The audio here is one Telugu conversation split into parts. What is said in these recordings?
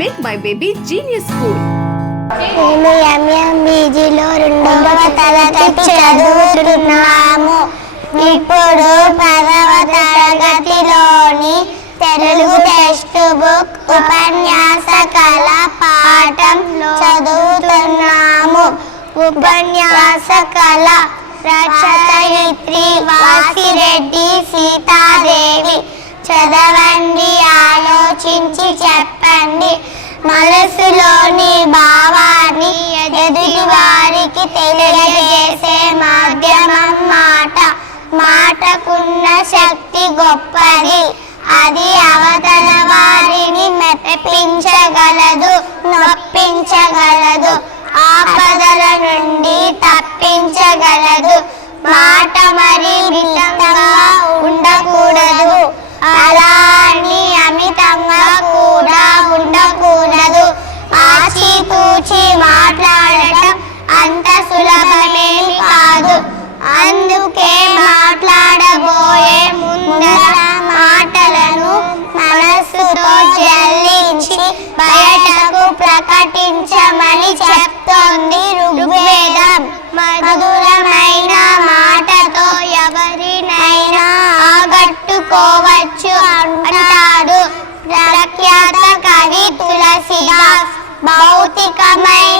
Make my baby genius school మేము ఎంఎంబీజీలో రెండవ తరగతి చదువుతున్నాము. ఇప్పుడు పదవ తరగతిలోని తెలుగు టెక్స్ట్ బుక్ ఉపన్యాస కళ పాఠం చదువుతున్నాము. ఉపన్యాస కళ రచయిత్రి వాసిరెడ్డి సీతాదేవి. చదవండి ఆలోచించి చెప్పండి. శక్తి గొప్పది. అది అవతల వారిని మెప్పించగలదు నొప్పించగలదు. ఆపదల నుండి తప్పి మాటలను మనస్సుతో జల్లించి బయటకు ప్రకటించమని చెప్తోంది ఋగ్వేదం. మధురమైన మాటతో ఎవరినైనా ఆగట్టుకోవచ్చు అంటాడు ప్రఖ్యాత కవి తులసిదాస్. భౌతికమైన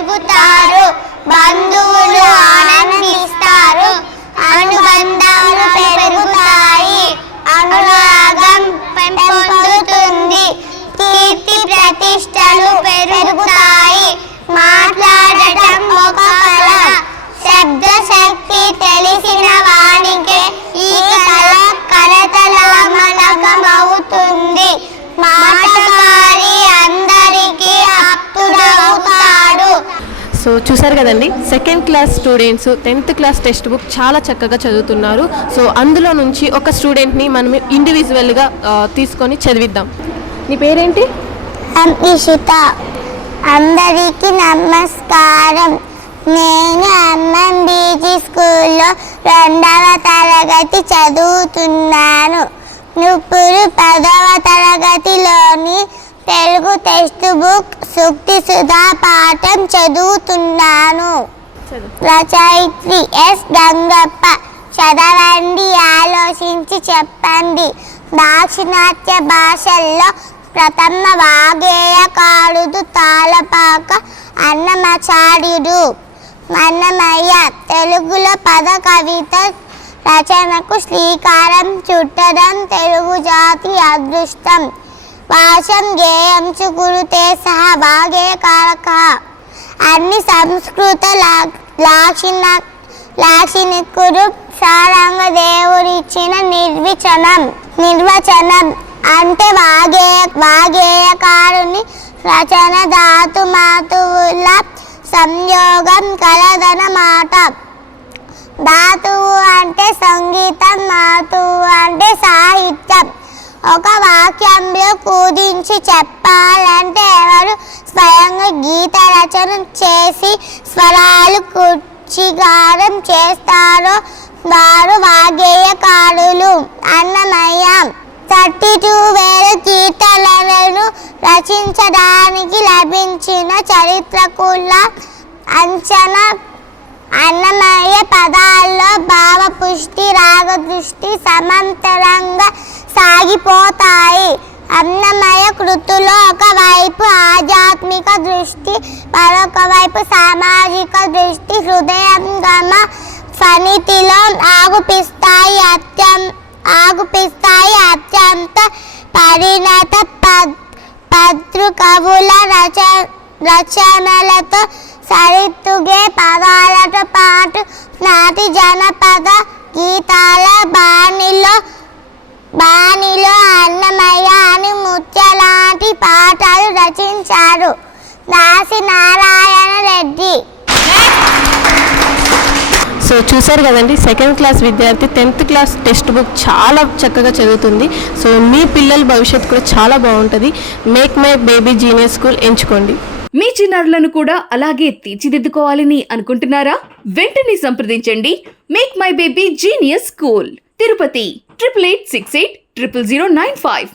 పెరుగుతారు చూసారు కదండి? Second class students tenth class text book చాలా చక్కగా చదువుతున్నారు. సో అందులో నుంచి ఒక స్టూడెంట్ని మనం ఇండివిజువల్గా తీసుకొని చదివిద్దాం. నీ పేరేంటి? అంకిషిత అందరికీ నమస్కారం. నేను ఎంఎంబీజీ స్కూల్లో రెండవ తరగతి చదువుతున్నాను. ఇప్పుడు పదవ తరగతిలోని తెలుగు టెక్స్ట్ బుక్ సుక్తి సుధా పాఠం చదువుతున్నాను. రచయిత్రి ఎస్ గంగప్ప చదవండి ఆలోచించి చెప్పండి. దాక్షిణాత్య భాషల్లో ప్రథమ వాగేయకారుడు తాళపాక అన్నమాచార్యుడు. అన్నమయ్య తెలుగులో పద కవిత రచనకు శ్రీకారం చుట్టడం తెలుగు జాతి అదృష్టం. భాషం గేయం సహా సహ వాగేయకారక అన్ని సంస్కృత లా- లాక్షిణ లాక్షణికుడు సారంగ దేవుడిచ్చిన నిర్వచనం నిర్వచనం. అంటే వాగేయ వాగేయకారుని రచన ధాతు మాతువుల సంయోగం కలదనమాట ధాతువు అంటే సంగీతం మాతువు అంటే సాహిత్యం. ఒక వాక్యంలో కుదించి చెప్పాలంటే ఎవరు స్వయంగా గీత రచన చేసి స్వరాలు కుచ్చిగారం చేస్తారో వారు వాగ్గేయకారులు అన్నమయ్య థర్టీ టూ వేల కీర్తనలను రచించడానికి లభించిన చరిత్రకుల అంచనా అన్నమయ్య పదాల్లో భావపుష్టి రాగదృష్టి సమాంతరంగా సాగిపోతాయి. అన్నమయ కృతిలో ఒకవైపు ఆధ్యాత్మిక దృష్టి మరొక వైపు సామాజిక దృష్టి హృదయంగమ ఫణితిలో ఆగుపిస్తాయి అత్యం ఆగుపిస్తాయి అత్యంత పరిణత పద్ పద్రు కవుల రచ రచనలతో సరితుగే పదాలతో పాటు నాటి జనపద గీతాల బాణిలో బాణిలో అన్నమయ్య అని ముత్య లాంటి పాటలు రచించారు. దాసి నారాయణ రెడ్డి. సో చూసారు కదండి సెకండ్ క్లాస్ విద్యార్థి టెన్త్ క్లాస్ టెక్స్ట్ బుక్ చాలా చక్కగా చదువుతుంది. సో మీ పిల్లల భవిష్యత్తు కూడా చాలా బాగుంటుంది. Make my baby genius school ఎంచుకోండి. మీ చిన్నారులను కూడా అలాగే తీర్చిదిద్దుకోవాలని అనుకుంటున్నారా? వెంటనే సంప్రదించండి. Make my baby genius school Tirupati triple eight six eight triple zero nine five